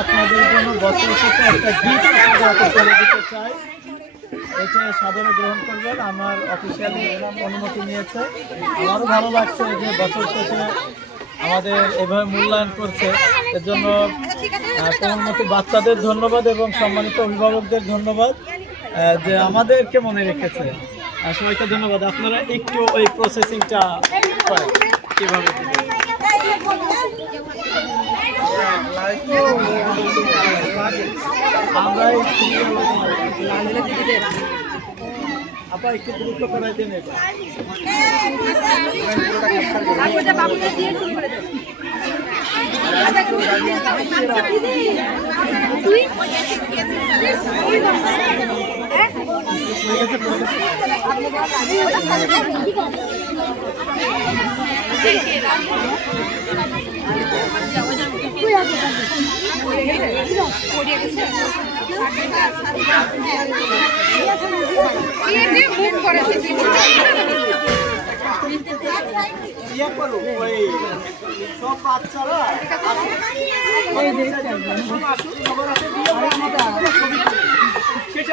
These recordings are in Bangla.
আপনাদের জন্য বছর শেষে একটা গিফট করে দিতে চাই। এটা সাদরে গ্রহণ করবেন। আমার অফিসিয়ালি অনুমতি নিয়েছে। আমারও ভালো লাগছে যে বছর শেষে আমাদের এভাবে মূল্যায়ন করছে। এর জন্য কোমলমতি বাচ্চাদের ধন্যবাদ এবং সম্মানিত অভিভাবকদের ধন্যবাদ যে আমাদেরকে মনে রেখেছে। সবাইকে ধন্যবাদ। আপনারা একটু ওই প্রসেসিংটা করেন কীভাবে আমরা আপা একটু গুরুত্ব করাই দেন।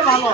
ভালো